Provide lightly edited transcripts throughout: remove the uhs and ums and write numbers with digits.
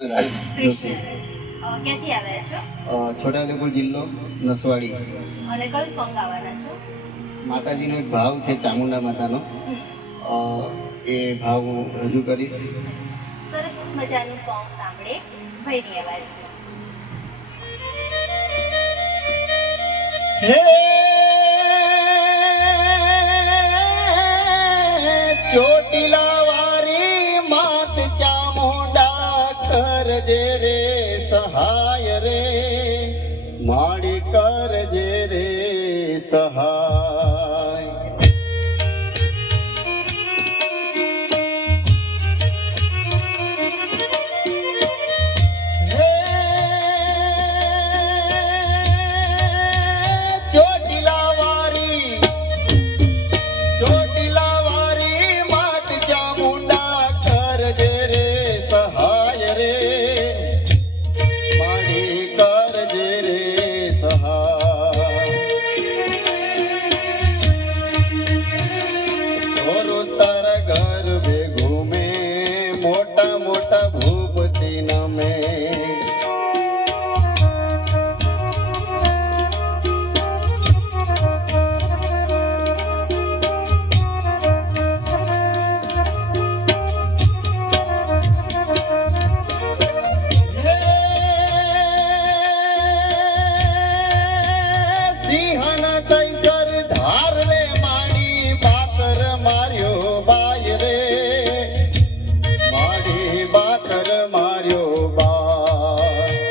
જોશી ક્યાંથી આવ્યા છો? છોટાઉદેપુર જિલ્લો નસવાડી. અને કયું સોંગ ગાવાના છો? માતાજીનો એક ભાવ છે ચામુંડા માતાનો, એ ભાવ હું રજૂ કરીશ. સરસ મજાનું સોંગ સાંભળે ભૈરી અવાજ. ચોટીલા વારી માત ચામુંડા કરજે રે સહાય રે, માડી કરજે રે સહાય. મોટા મોટા ભૂપતિ નમે, સિંહના તૈસર ધાર રે માડી બાકર માર્યો બાય રે, માડી બાકર માર્યો બાય.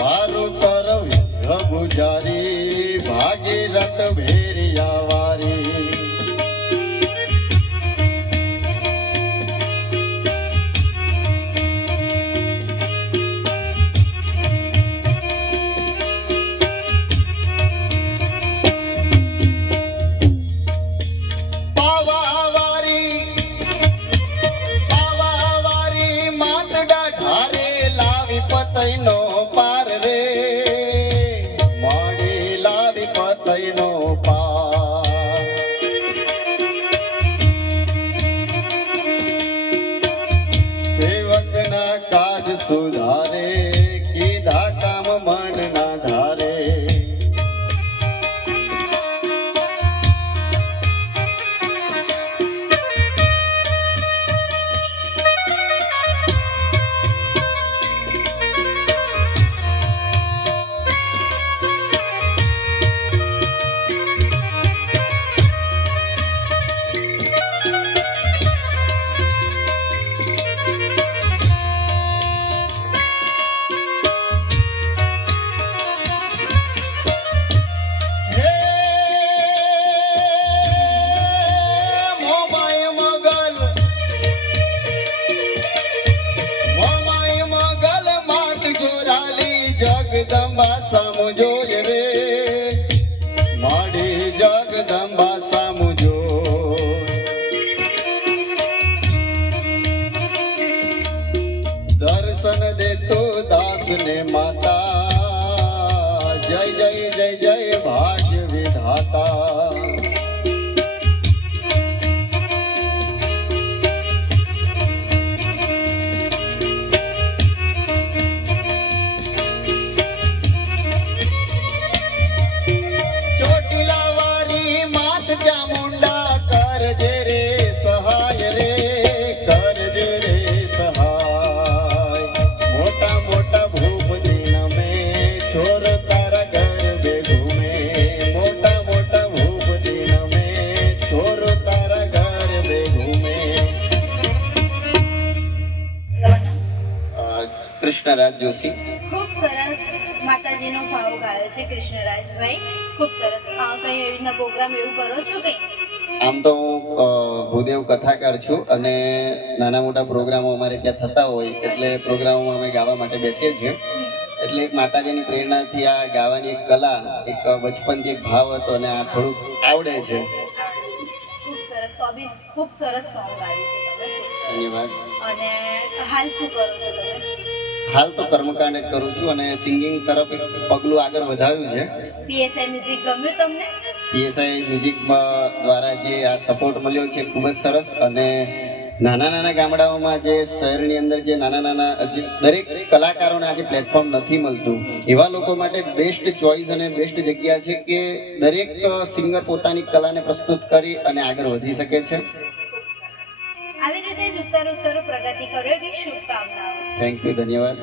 વારું કરવી ગુજારી ભાગીરથ ભેરિયા વારી. પતઈનો પાર રે, માડી લાવી પતઈનો પાર. સેવકના કાજ સુધારે, કીધા કામ મન ના ધારે. જગદંબા સમજો રે, માડી જગદંબા સમજો. દર્શન દેતો દાસ ને માતા, જય જય જય જય ભાગ્ય વિધાતા. ચામુંડા કરજે રે સહાય રે, કરજે રે સહાય. મોટા મોટા ભૂપતિ નમે, છોર તારા ઘર બે ઘૂમે. મોટા મોટા ભૂપતિ નમે, છોર તારા ઘર બે ઘૂમે. કૃષ્ણરાજ જોશી. ખૂબ સરસ માતાજીનો ભાવ ગાયો છે કૃષ્ણરાજભાઈ, ખૂબ સરસ. કઈ એવી રીતના પ્રોગ્રામ એવું કરો છો કઈ? આમ તો હું ભૂદેવ કથાકાર છું અને નાના મોટા પ્રોગ્રામો અમારે ત્યાં થતા હોય એટલે પ્રોગ્રામોમાં અમે ગાવા માટે બેસીએ છીએ. એટલે એક માતાજીની પ્રેરણાથી આ ગાવાની એક કલા, એક બચપનથી એક ભાવ હતો અને આ થોડુંક આવડે છે. ખૂબ સરસ. તો બી ખૂબ સરસ સોંગ ગાયું છે તમે. ધન્યવાદ. અને હાલ શું કરો છો તમે? હાલ તો કર્મકાંડ કરું છું અને સિંગિંગ તરફ એક પગલું આગળ વધાવ્યું છે. પીએસઆઈ મ્યુઝિક ગમ્યું તમને? પીએસઆઈ મ્યુઝિક દ્વારા જે આ સપોર્ટ મળ્યો છે ખૂબ જ સરસ અને નાના નાના ગામડાઓમાં જે શહેરની અંદર જે નાના નાના જે દરેક કલાકારોને આજે પ્લેટફોર્મ નથી મળતું એવા લોકો માટે બેસ્ટ ચોઇસ અને બેસ્ટ જગ્યા છે કે દરેક સિંગર પોતાની કલાને પ્રસ્તુત કરી અને આગળ વધી શકે છે. આવી રીતે જ ઉત્તરોત્તર પ્રગતિ કરો એવી શુભકામનાઓ છે. થેન્ક યુ, ધન્યવાદ.